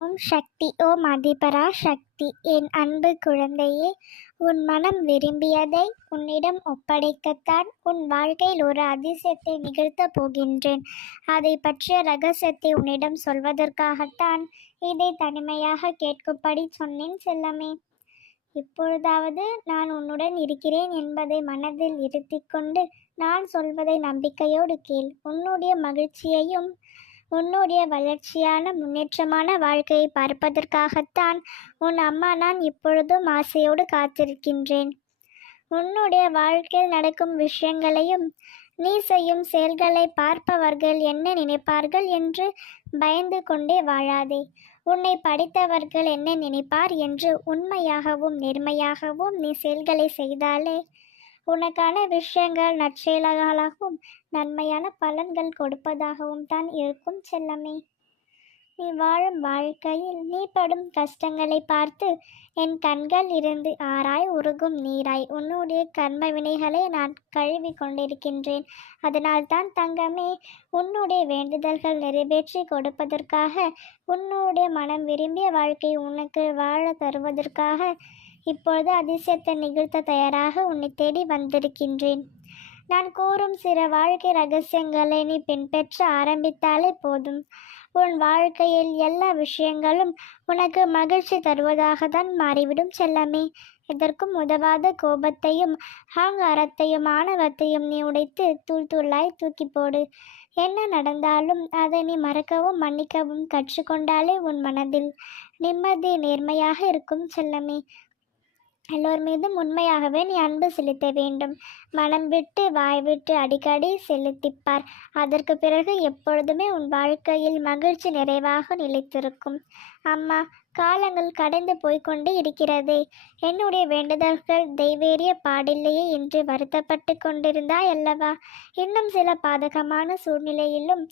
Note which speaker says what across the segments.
Speaker 1: ஓம் சக்தி ஓம் அதிபரா சக்தி என் அன்பு குழந்தையே உன் மனம் விரும்பியதை உன்னிடம் ஒப்படைக்கத்தான் உன் வாழ்க்கையில் ஒரு அதிசயத்தை நிகழ்த்தப் போகின்றேன். அதை பற்றிய ரகசியத்தை உன்னிடம் சொல்வதற்காகத்தான் இதை தனிமையாக கேட்கும்படி சொன்னேன் செல்லமே. இப்பொழுதாவது நான் உன்னுடன் இருக்கிறேன் என்பதை மனதில் இருத்திக்கொண்டு நான் சொல்வதை நம்பிக்கையோடு கேள். உன்னுடைய மகிழ்ச்சியையும் உன்னுடைய வளர்ச்சியான முன்னேற்றமான வாழ்க்கையை பார்ப்பதற்காகத்தான் உன் அம்மா நான் இப்பொழுதும் ஆசையோடு காத்திருக்கின்றேன். உன்னுடைய வாழ்க்கையில் நடக்கும் விஷயங்களையும் நீ செய்யும் செயல்களை பார்ப்பவர்கள் என்ன நினைப்பார்கள் என்று பயந்து கொண்டே வாழாதே. உன்னை படித்தவர்கள் என்ன நினைப்பார் என்று உண்மையாகவும் நேர்மையாகவும் நீ செயல்களை செய்தாலே உனக்கான விஷயங்கள் நற்செயல்களாகவும் நன்மையான பலன்கள் கொடுப்பதாகவும் தான் இருக்கும் செல்லமே. நீ வாழும் வாழ்க்கையில் நீ படும் கஷ்டங்களை பார்த்து என் கண்கள் இருந்து ஆராய் உருகும் நீராய் உன்னுடைய கர்ம வினைகளை நான் கழுவி கொண்டிருக்கின்றேன். அதனால்தான் தங்கமே உன்னுடைய வேண்டுதல்கள் நிறைவேற்றி கொடுப்பதற்காக உன்னுடைய மனம் விரும்பிய வாழ்க்கை உனக்கு வாழ தருவதற்காக இப்பொழுது அதிசயத்தை நிகழ்த்த தயாராக உன்னை தேடி வந்திருக்கின்றேன். நான் கூறும் சில வாழ்க்கை ரகசியங்களை நீ பின்பற்ற ஆரம்பித்தாலே போதும். உன் வாழ்க்கையில் எல்லா விஷயங்களும் உனக்கு மகிழ்ச்சி தருவதாக தான் மாறிவிடும் செல்லமே. இதற்கும் உதவாத கோபத்தையும் அகங்காரத்தையும் ஆணவத்தையும் நீ உடைத்து தூள் தூளாய் தூக்கி போடு. என்ன நடந்தாலும் அதை நீ மறக்கவும் மன்னிக்கவும் கற்றுக்கொண்டாலே உன் மனதில் நிம்மதி நேர்மையாக இருக்கும் செல்லமே. எல்லோர் மீதும் உண்மையாகவே நீ அன்பு செலுத்த வேண்டும். மனம் விட்டு வாய் விட்டு அடிக்கடி செலுத்திப்பார். அதற்கு பிறகு எப்பொழுதுமே உன் வாழ்க்கையில் மகிழ்ச்சி நிறைவாக நிலைத்திருக்கும். அம்மா காலங்கள் கடந்து போய்கொண்டு இருக்கிறதே. என்னுடைய வேண்டுதல்கள் தெய்வேறிய பாடில்லையே என்று வருத்தப்பட்டு கொண்டிருந்தாய் அல்லவா? இன்னும் சில பாதகமான சூழ்நிலையிலும்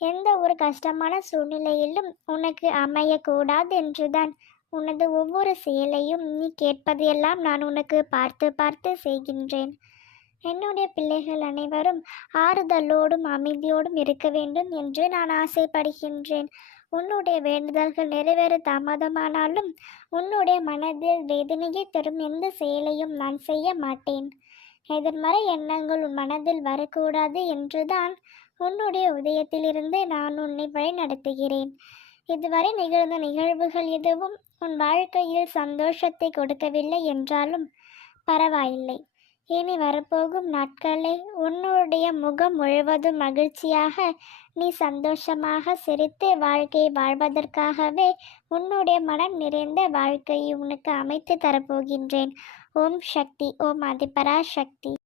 Speaker 1: எந்த ஒரு கஷ்டமான சூழ்நிலையிலும் உனக்கு அமையக்கூடாது என்றுதான் உனது ஒவ்வொரு செயலையும் நீ கேட்பதையெல்லாம் நான் உனக்கு பார்த்து பார்த்து செய்கின்றேன். என்னுடைய பிள்ளைகள் அனைவரும் ஆறுதலோடும் அமைதியோடும் இருக்க வேண்டும் என்று நான் ஆசைப்படுகின்றேன். உன்னுடைய வேண்டுதல்கள் நிறைவேற தாமதமானாலும் உன்னுடைய மனதில் வேதனையை தரும் எந்த செயலையும் நான் செய்ய மாட்டேன். எதிர்மறை எண்ணங்கள் உன் மனதில் வரக்கூடாது என்றுதான் உன்னுடைய உதயத்திலிருந்து நான் உன்னை வழி நடத்துகிறேன் இதுவரை நிகழ்ந்த நிகழ்வுகள் எதுவும் உன் வாழ்க்கையில் சந்தோஷத்தை கொடுக்கவில்லை என்றாலும் பரவாயில்லை. இனி வரப்போகும் நாட்களை உன்னுடைய முகம் முழுவதும் மகிழ்ச்சியாக நீ சந்தோஷமாக சிரித்து வாழ்க்கையை வாழ்வதற்காகவே உன்னுடைய மனம் நிறைந்த வாழ்க்கையை உனக்கு அமைத்து தரப்போகின்றேன். ஓம் சக்தி ஓம் அதிபரா சக்தி